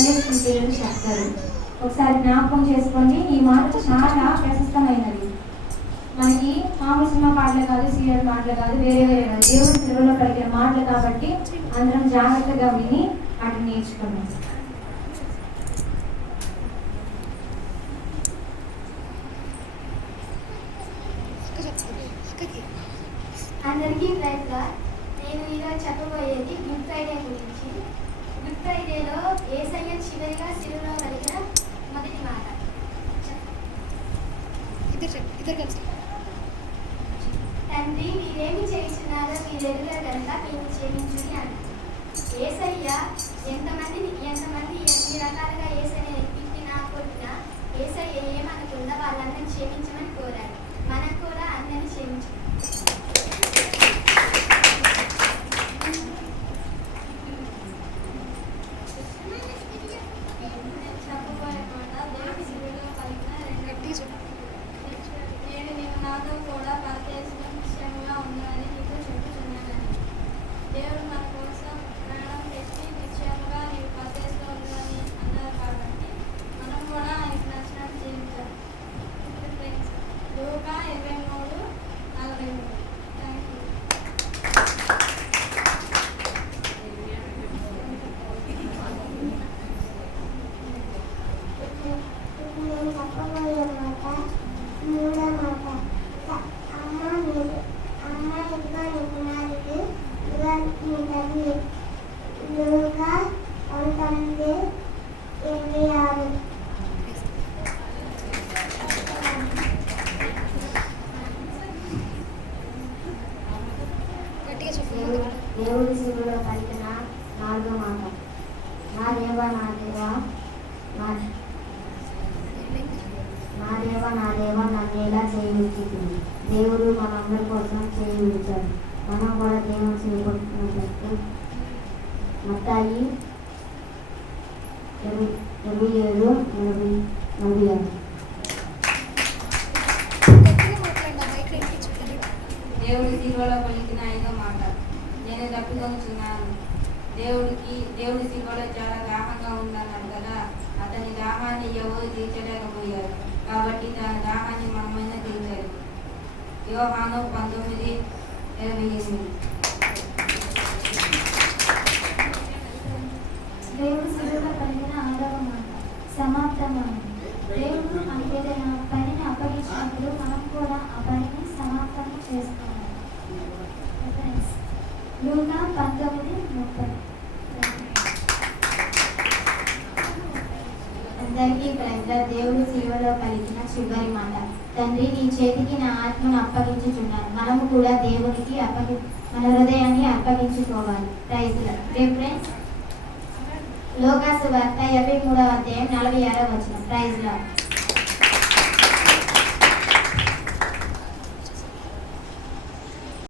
Sunday school పిల్లలు చెప్తారు. ఒకసారి జ్ఞాపకం చేసుకోండి. ఈ మాట చాలా ప్రశస్తమైనది. మనకి మామూలు సినిమా పాటలు కాదు, సీరియల్ పాటలు కాదు, వేరే వేరే కాదు, దేవుడి సినిమాలో పలికిన మాటలు కాబట్టి అందరం జాగ్రత్తగా విని వాటిని నేర్చుకున్నాం. అందరికీ ప్రైజ్ లార్డ్. నేను ఈరోజు చెప్పబోయేది గుడ్ ఫ్రైడే గురించి. గుడ్ ఫ్రైడేలో యేసయ్య చివరిగా శిలువలో పలికిన మొదటి మాట, తండ్రి మీరేమి చేస్తున్నారో మీరు ఎరుగరు కనుక మేము క్షమించుడి అన్న. యేసయ్య ఎంతమంది ఎన్ని రకాలుగా యేసయ్యని తిట్టినా కొట్టినా యేసయ్య ఏమనకుండా వాళ్ళందరినీ క్షమించమని కోరాడు. మనం కూడా అందరినీ క్షమించాలి. దేవుడు మన కోసం ప్రాణం తెచ్చి నిశ్చయంగా నీవు పరదేశంలో ఉందని అన్నారు కాబట్టి మనం కూడా ఆయనకు నచ్చినట్టు జీవించాలి. లూకా 23:43. Thank you. నేను చెప్పబోయే మాట మూడో మాట. అమ్మ ఇంకా నిపుణాలు నీ తల్లి. లూకా 19:26. దేవుడి శివులో పలికిన నాలుగో మాట, నా దేవా నా దేవా నన్ను ఎలా చేయించింది. దేవుడు మనందరి కోసం చేయించాడు. మనం కూడా దేవుని చేపడుతున్నట్టు మత్తాయి 27:46. దేవుడి శిలువలో పలికిన ఐదో మాట, నేను తప్పికొనుచున్నాను. దేవుడి శిలువలో చాలా దాహంగా ఉందన్నాడు కదా, అతని దాహాన్ని ఎవరు తీర్చలేకపోయారు కాబట్టి దాని దాహాన్ని మనమైనా తీర్చారు. యోహాను 19:28. దేవుడు శిలువలో పలికిన ఆరవ మాట, సమాప్తమైంది. దేవుడు మనకి ఏదైనా పనిని అప్పగించినప్పుడు మనం కూడా ఆ పనిని సమాప్తం చేసుకోవాలి. లూకా 19:30. అందరికీ ప్రైజ్ లార్డ్. దేవుడు శిలువలో పలికిన చివరి మాట, తండ్రి నీ చేతికి నా ఆత్మను అప్పగించుచున్నాను. మనము కూడా దేవునికి మన హృదయాన్ని అప్పగించుకోవాలి. Praise lord. రిఫరెన్స్ లోకా సువార్త 23:46. Praise lord.